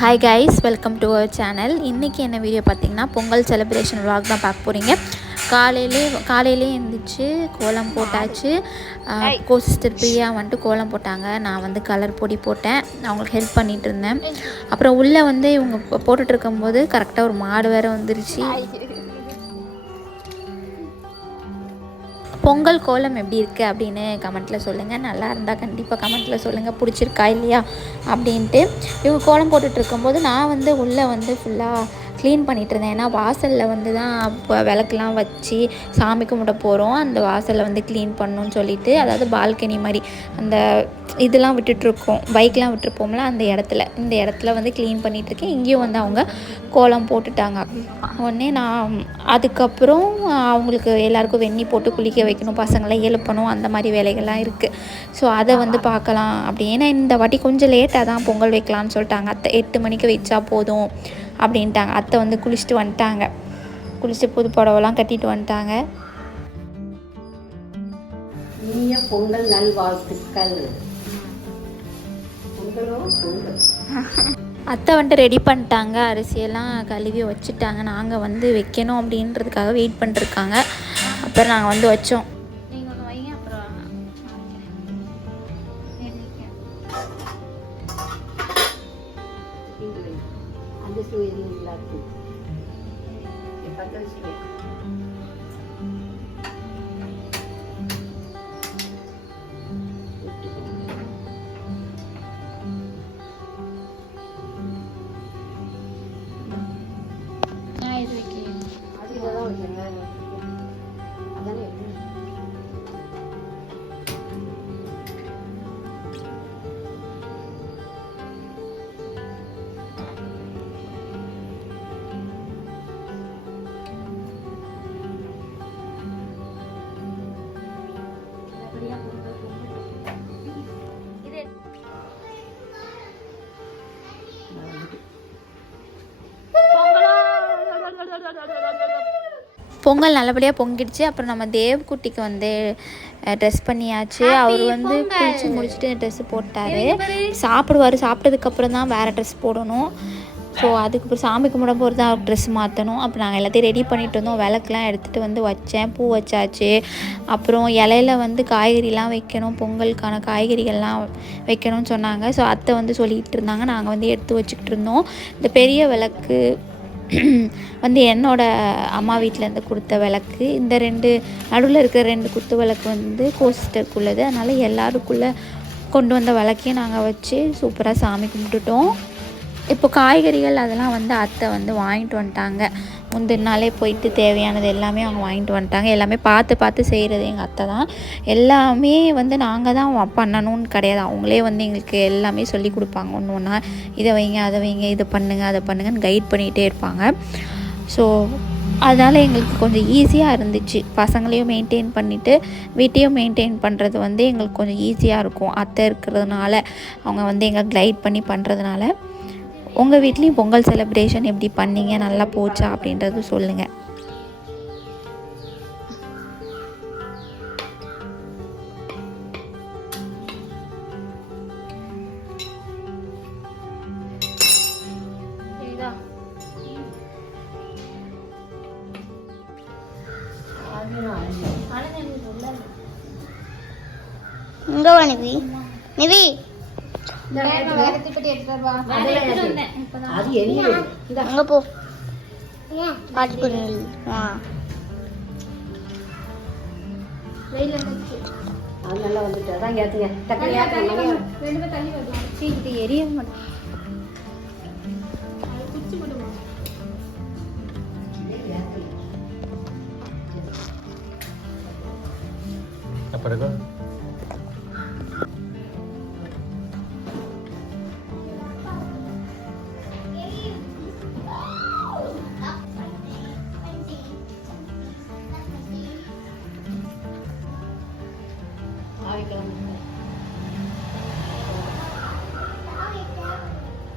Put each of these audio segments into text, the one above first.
Hi guys, welcome to our channel. இன்றைக்கி என்ன video பார்த்திங்கன்னா பொங்கல் செலிப்ரேஷன் விலாக் தான் பார்க்க போகிறீங்க. காலையிலே எழுந்திரிச்சு கோலம் போட்டாச்சு. சிஸ்டர் பிரியா வந்துட்டு கோலம் போட்டாங்க. நான் வந்து கலர் பொடி போட்டேன், அவங்களுக்கு ஹெல்ப் பண்ணிகிட்டு இருந்தேன். அப்புறம் உள்ளே வந்து இவங்க போட்டுட்டு இருக்கும்போது கரெக்டாக ஒரு மாடு வேறு வந்துருச்சு. பொங்கல் கோலம் எப்படி இருக்குது அப்படின்னு கமெண்ட்டில் சொல்லுங்கள். நல்லா இருந்தால் கண்டிப்பாக கமெண்ட்டில் சொல்லுங்கள், பிடிச்சிருக்கா இல்லையா அப்படின்ட்டு. இவங்க கோலம் போட்டுட்டு இருக்கும்போது நான் வந்து உள்ளே வந்து ஃபுல்லாக க்ளீன் பண்ணிகிட்டு இருந்தேன். ஏன்னா வாசலில் வந்து தான் விளக்குலாம் வச்சு சாமி கும்பிட போகிறோம். அந்த வாசலில் வந்து க்ளீன் பண்ணணும்னு சொல்லிவிட்டு, அதாவது பால்கனி மாதிரி அந்த இதெல்லாம் விட்டுட்ருக்கோம், பைக்லாம் விட்டுருப்போம்ல, இந்த இடத்துல வந்து க்ளீன் பண்ணிகிட்ருக்கேன். இங்கேயும் வந்து அவங்க கோலம் போட்டுட்டாங்க. உடனே நான் அதுக்கப்புறம் அவங்களுக்கு எல்லாேருக்கும் வெந்நி போட்டு குளிக்க வைக்கணும், பசங்களாம் எழுப்பணும், அந்த மாதிரி வேலைகள்லாம் இருக்குது. ஸோ அதை வந்து பார்க்கலாம் அப்படி. ஏன்னா இந்த வாட்டி கொஞ்சம் லேட்டாக தான் பொங்கல் வைக்கலான்னு சொல்லிட்டாங்க. அத்தை 8 மணிக்கு வச்சா போதும் அப்படின்ட்டாங்க. அத்தை வந்து குளிச்சுட்டு வந்துட்டாங்க, குளிச்சுட்டு புது புடவெல்லாம் கட்டிட்டு வந்துட்டாங்க. இனிய பொங்கல் நல்வாழ்த்துக்கள். அத்தை வந்துட்டு ரெடி பண்ணிட்டாங்க, அரிசியெல்லாம் கழுவி வச்சுட்டாங்க. நாங்கள் வந்து வைக்கணும் அப்படின்றதுக்காக வெயிட் பண்ணிட்டுருக்காங்க. அப்புறம் நாங்கள் வந்து வச்சோம். பொங்கல் நல்லபடியாக பொங்கிடுச்சு. அப்புறம் நம்ம தேவ்குட்டிக்கு வந்து ட்ரெஸ் பண்ணியாச்சு. அவர் வந்து குளிச்சு முடிச்சுட்டு ட்ரெஸ்ஸு போட்டார். சாப்பிட்டதுக்கப்புறம் தான் வேறு ட்ரெஸ் போடணும். ஸோ அதுக்கப்புறம் சாமி கும்பிட போகிறது தான் அவருக்கு ட்ரெஸ் மாற்றணும். அப்புறம் நாங்கள் எல்லாத்தையும் ரெடி பண்ணிகிட்டு இருந்தோம். விளக்குலாம் எடுத்துகிட்டு வந்து வச்சேன், பூ வச்சாச்சு. அப்புறம் இலையில வந்து காய்கறிலாம் வைக்கணும், பொங்கலுக்கான காய்கறிகள்லாம் வைக்கணும்னு சொன்னாங்க. ஸோ அத்தை வந்து சொல்லிகிட்டு இருந்தாங்க, நாங்கள் வந்து எடுத்து வச்சுக்கிட்டு இருந்தோம். இந்த பெரிய விளக்கு வந்து என்னோடய அம்மா வீட்டிலேருந்து கொடுத்த விளக்கு. இந்த நடுவில் இருக்கிற 2 குத்து விளக்கு வந்து கோசிஸ்டருக்குள்ளது. அதனால் எல்லாருக்குள்ளே கொண்டு வந்த விளக்கையும் நாங்கள் வச்சு சூப்பராக சாமி கும்பிட்டுட்டோம். இப்போ காய்கறிகள் அதெல்லாம் வந்து அத்தை வந்து வாங்கிட்டு வந்துட்டாங்க. முந்தின நாளே போயிட்டு தேவையானது எல்லாமே அவங்க வாங்கிட்டு வந்துட்டாங்க. எல்லாமே பார்த்து செய்கிறது எங்கள் அத்தை தான். எல்லாமே வந்து நாங்கள் தான் பண்ணணும்னு கிடையாது, அவங்களே வந்து எங்களுக்கு எல்லாமே சொல்லி கொடுப்பாங்க. ஒன்று ஒன்றா இதை வைங்க, அதை வைங்க, இதை பண்ணுங்கள், அதை பண்ணுங்கன்னு கைட் பண்ணிகிட்டே இருப்பாங்க. ஸோ அதனால் எங்களுக்கு கொஞ்சம் ஈஸியாக இருந்துச்சு. பசங்களையும் மெயின்டைன் பண்ணிவிட்டு வீட்டையும் மெயின்டைன் பண்ணுறது வந்து எங்களுக்கு கொஞ்சம் ஈஸியாக இருக்கும். அத்தை இருக்கிறதுனால, அவங்க வந்து எங்களுக்கு கைட் பண்ணி பண்ணுறதுனால. உங்கள் வீட்லேயும் பொங்கல் செலிப்ரேஷன் எப்படி பண்ணீங்க, நல்லா போச்சா அப்படின்றது சொல்லுங்கள். இங்கே வா நிவி, நிவி அங்க போ, நல்லா வந்துட்டு அதான் ஏற்றுங்க எரிய மாட்டேன்.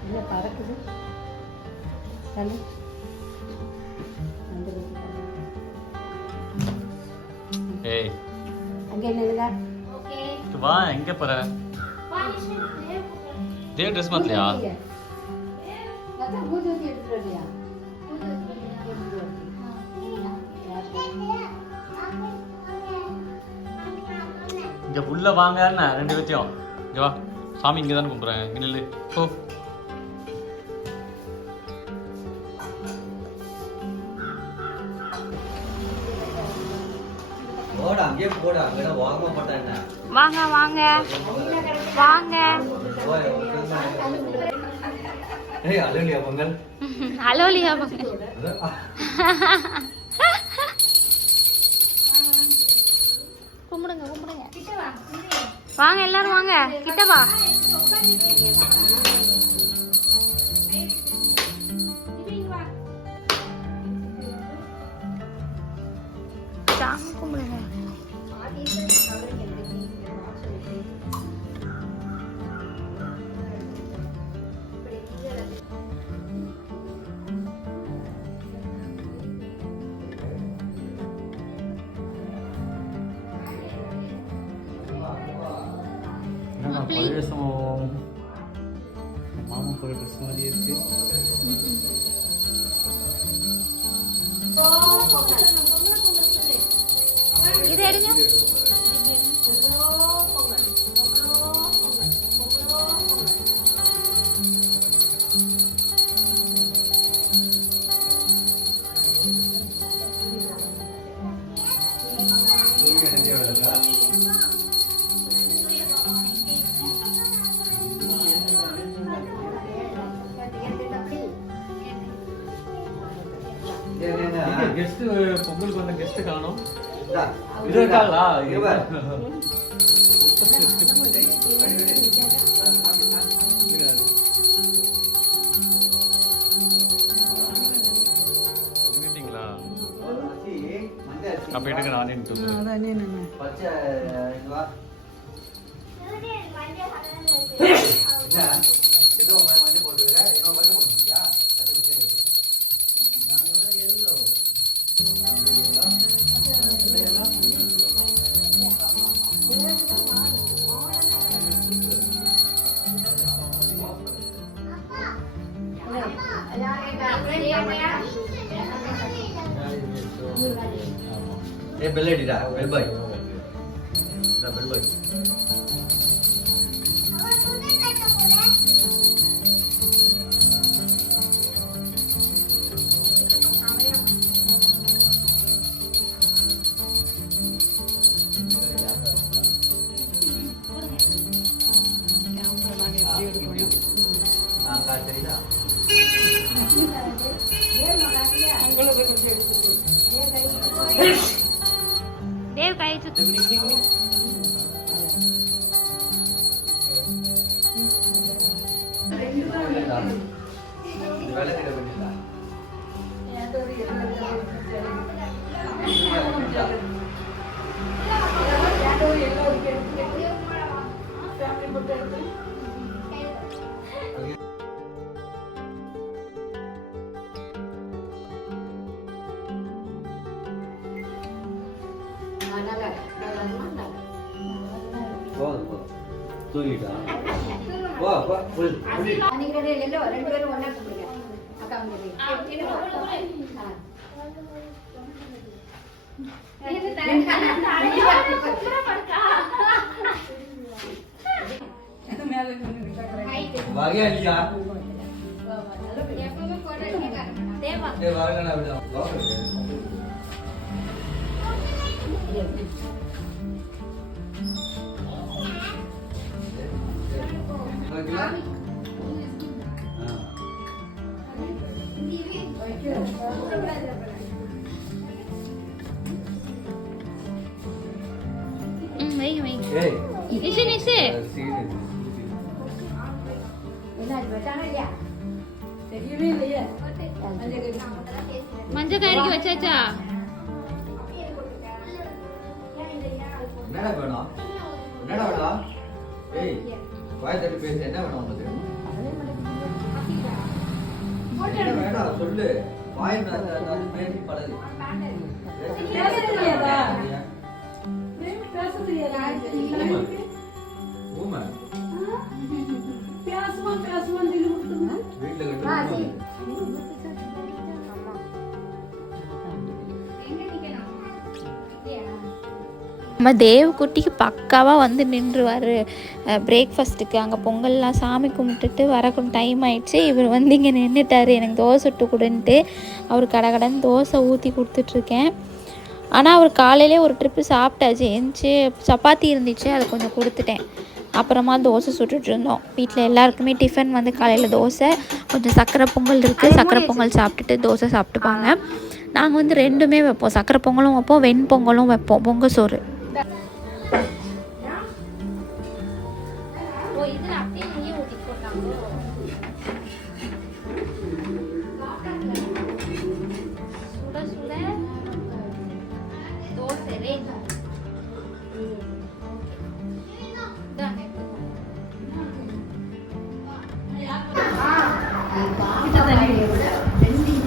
என்ன பறக்குது தண்ணி அங்கே என்னங்க வா, எங்க போற? தேவ் ட்ரெஸ் மாத்தலையா? பூஜை எடுத்துட்டு வரியா? இங்க உள்ள வாங்க ரெண்டு பேத்தையும் இங்க வா. சாமி இங்க தானே கும்பிட்றேன். இங்க நில்லு போ. போடா அங்கே போடா அங்கே வாங்க மாட்டாங்க. வாங்க வாங்க வாங்க. ஏய் அலலியா பொங்கல். அலோலியா வாங்க. கும்பிடுங்க கும்பிடுங்க. வாங்க எல்லாரும் வாங்க கிட்ட வா. சாமி கும்பிடுங்க. மாமா போகிற ட்ரெஸ் மாதிரி இருக்கு. இது எடுங்க. கெஸ்ட் பொங்கலுக்கு வந்த கெஸ்ட் காணோம். இது இருக்காங்களா? வந்துட்டீங்களா? அப்ப எடுக்க நானே பச்சை இங்க வா. இதோ மஞ்சள் போட்டுருக்க. இன்னொரு மஞ்சள் போட்டுருக்கியா? ஏ பெல் அடிடா பெல் பாய். இந்த பெல் பாய். காட்டுறீங்களா? தேவ் கை சுத்து. வேலை செய்ய வேண்டியதா? போதும் போதும் தூங்கிட்டா. வா வா புல். ரெண்டு பேரும் ஒண்ணா கும்பிடுங்க. அக்கா வாங்க இல்லையா? தேவா டேய் வாங்க நான் விடு. வைங்க வைங்க. ஏய் நிஷு நிஷு. மஞ்சள் கயிறுக்கு வச்சாச்சா? என்னடா வேணும்? என்னடா வேணும்? ஏய் வாய் தட்டி பேசு. என்ன வேணும் உனக்கு? என்ன வேணும் சொல்லு. வாய் பேசி பழகு. ஊமை வீட்டுல கட்டு நம்ம தேவக்குட்டிக்கு பக்காவாக வந்து நின்றுவார் பிரேக்ஃபாஸ்ட்டுக்கு. அங்கே பொங்கல்லாம் சாமி கும்பிட்டுட்டு வரக்கும் டைம் ஆயிடுச்சு. இவர் வந்து இங்கே நின்றுட்டார், எனக்கு தோசை சுட்டு கொடுன்ட்டு. அவர் கடகடன்னு தோசை ஊற்றி கொடுத்துட்ருக்கேன். ஆனால் அவர் காலையிலே ஒரு ட்ரிப்பு சாப்பிட்டாச்சு. எந்திச்சு சப்பாத்தி இருந்துச்சு, அதை கொஞ்சம் கொடுத்துட்டேன். அப்புறமா தோசை சுட்டுட்டு இருந்தோம். வீட்டில் எல்லாருக்குமே டிஃபன் வந்து காலையில் தோசை, கொஞ்சம் சக்கரை பொங்கல் இருக்குது. சக்கரை பொங்கல் சாப்பிட்டுட்டு தோசை சாப்பிட்டுப்பாங்க. நாங்கள் வந்து ரெண்டுமே வைப்போம், சக்கரை பொங்கலும் வைப்போம், வெண்பொங்கலும் வைப்போம், பொங்கல் சோறு.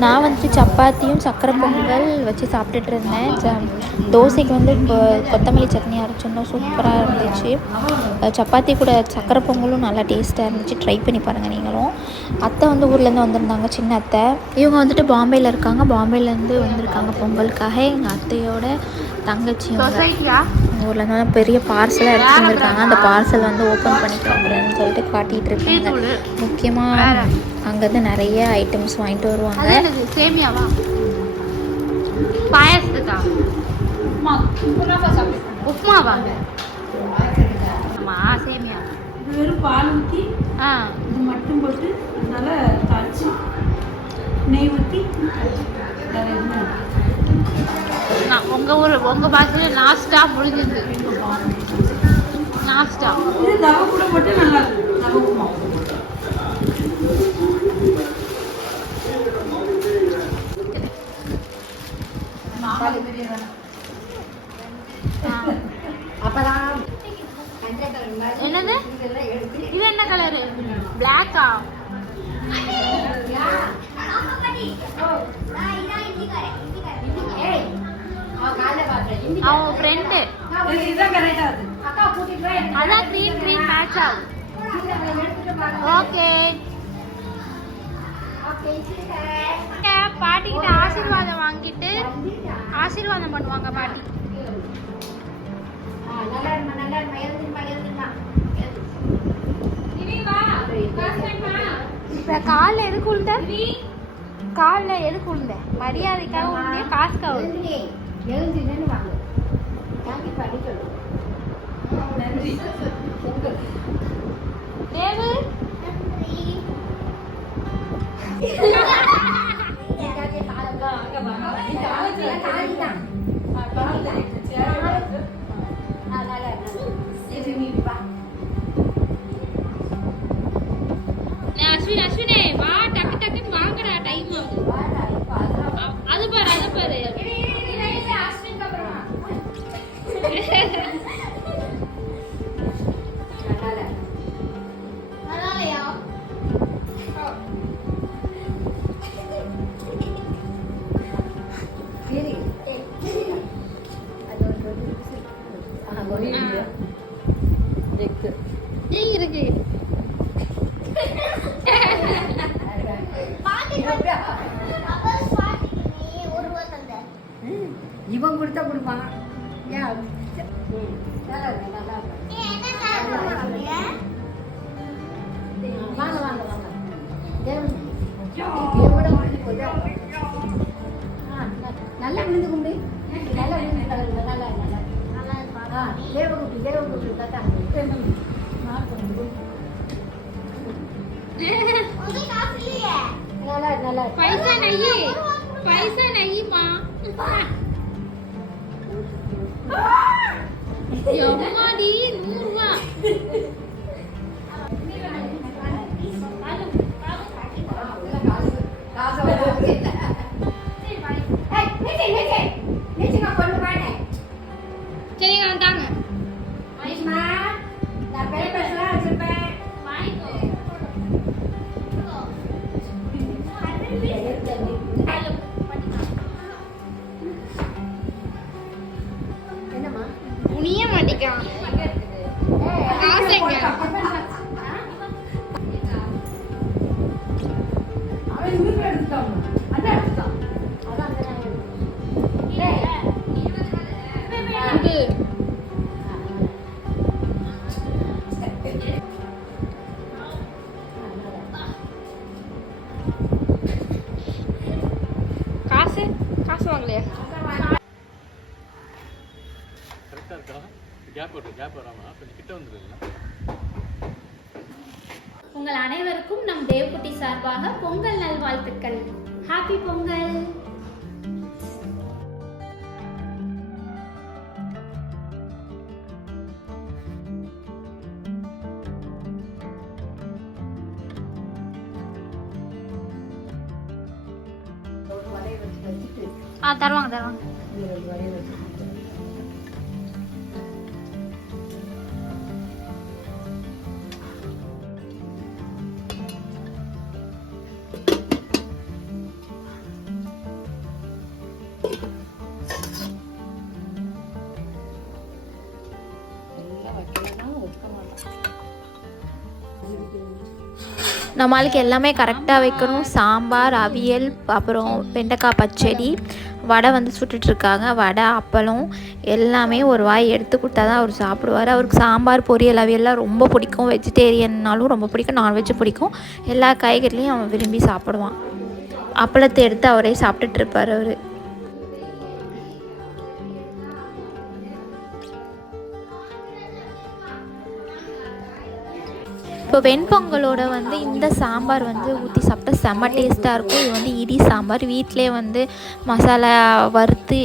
நான் வந்துட்டு சப்பாத்தியும் சக்கரை பொங்கல் வச்சு சாப்பிட்டுட்டு இருந்தேன். தோசைக்கு வந்து இப்போ கொத்தமல்லி சட்னி அரைச்சிருந்தோம், சூப்பராக இருந்துச்சு. சப்பாத்தி கூட சக்கரை பொங்கலும் நல்லா டேஸ்ட்டாக இருந்துச்சு. ட்ரை பண்ணி பாருங்கள் நீங்களும். அத்தை வந்து ஊர்லேருந்து வந்திருந்தாங்க, சின்ன அத்தை. இவங்க வந்துட்டு பாம்பேயில் இருக்காங்க, பாம்பேலேருந்து வந்திருக்காங்க பொங்கலுக்காக. எங்கள் அத்தையோட தங்கச்சி ஊர்லேருந்து வந்து பெரிய பார்சலாக எடுத்து வந்திருக்காங்க. அந்த பார்சல் வந்து ஓப்பன் பண்ணிக்கலாம் அப்படின்னு சொல்லிட்டு காட்டிகிட்டு இருக்காங்க. முக்கியமாக அங்கேருந்து நிறைய ஐட்டம்ஸ் வாங்கிட்டு வருவாங்க. சேமியாவா பாயாசத்துக்கா உப்புமாவா? ஆமாம் சேமியா. இது வெறும் பால் ஊற்றி இது மட்டும் போட்டு அதனால தாளிச்சு நெய் ஊற்றி உங்கள் பாஷையில் நாஸ்டா முடிஞ்சது. நாஸ்டா இது ரவை கூட போட்டு நல்லா இருக்கும். ரவை உப்புமா என்னது? இது என்ன கலரு? பிளாக்கா? அவன் ஃப்ரெண்டு அதான் க்ரீன் க்ரீன் மேட்ச் ஆகும். ஓகே பாட்டிக்கிட்ட ஆசீர்வாதம் வாங்கிட்டு ஆசீர்வாதம் பண்ணுவாங்க பாட்டி. இப்ப காலில் எதுக்கு உளுந்த? காலில் எதுக்கு உளுந்த? மரியாதைக்காக உளுந்தே காசுக்காக உளுந்தே? தேவு அஸ்வினே வா, டக்கு டக்குன்னு வாங்கடா, டைம் ஆகுது. அது பாரு அது பாரு. இருக்கு இவன் கொடுத்தா கொடுப்பான். வாங்க வாங்க வாங்க. நல்லா விழுந்து கும்பிடு, நல்லா விழுந்து தலை, நல்லா நல்லா தேவகுட்டி தேவகுட்டி தாத்தா நல்லா நல்லா. पैसा नहीं माँ. எம்மாடி 100 ரூபா. சரி வந்தாங்க. நான் பேப்பர்ஸ்லாம் வச்சிருப்பேன். என்னம்மா புனிய மாட்டிக்கான். காசுங்க அவன் இவங்க எடுத்துட்டான், அண்ணா எடுத்துட்டான். இது காசு காசு வாங்கலையா? கரெக்டாக இருக்கா? கேப் வராமல் கொஞ்சம் கிட்ட வந்துடுங்களா? உங்கள் அனைவருக்கும் நம் தேவ்குட்டி சார்பாக பொங்கல் நல்வாழ்த்துக்கள். ஹாப்பி பொங்கல். தருவாங்க. நம்மளுக்கு எல்லாமே கரெக்டாக வைக்கணும். சாம்பார், அவியல், அப்புறம் வெண்டைக்காய் பச்சடி, வடை வந்து சுட்டுட்ருக்காங்க. வடை, அப்பளம் எல்லாமே ஒரு வாய் எடுத்து கொடுத்தா தான் அவர் சாப்பிடுவார். அவருக்கு சாம்பார், பொரியல், அவியல்லாம் ரொம்ப பிடிக்கும். வெஜிடேரியன்னாலும் ரொம்ப பிடிக்கும், நான்வெஜ் பிடிக்கும். எல்லா காய்கறிலையும் அவன் விரும்பி சாப்பிடுவான். அப்பளத்தை எடுத்து அவரே சாப்பிட்டுட்ருப்பார் அவர். இப்போ வெண்பொங்கலோட வந்து இந்த சாம்பார் வந்து ஊற்றி சாப்பிட்டா செம்ம டேஸ்ட்டாக இருக்கும். இது வந்து இடி சாம்பார். வீட்டிலே வந்து மசாலா வறுத்து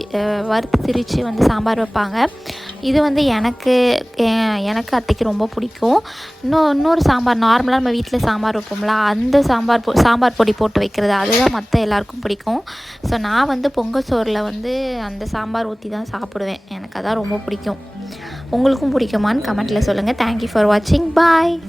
திரித்து வந்து சாம்பார் வைப்பாங்க. இது வந்து எனக்கு அத்தைக்கு ரொம்ப பிடிக்கும். இன்னொரு சாம்பார் நார்மலாக நம்ம வீட்டில் சாம்பார் வைப்போம்ல, அந்த சாம்பார் பொடி போட்டு வைக்கிறது, அதுதான் மற்ற எல்லாருக்கும் பிடிக்கும். ஸோ நான் வந்து பொங்கல் சோறில் வந்து அந்த சாம்பார் ஊற்றி தான் சாப்பிடுவேன். எனக்கு அதான் ரொம்ப பிடிக்கும். உங்களுக்கும் பிடிக்குமான்னு கமெண்ட்டில் சொல்லுங்கள். தேங்க்யூ ஃபார் வாட்சிங். பாய்.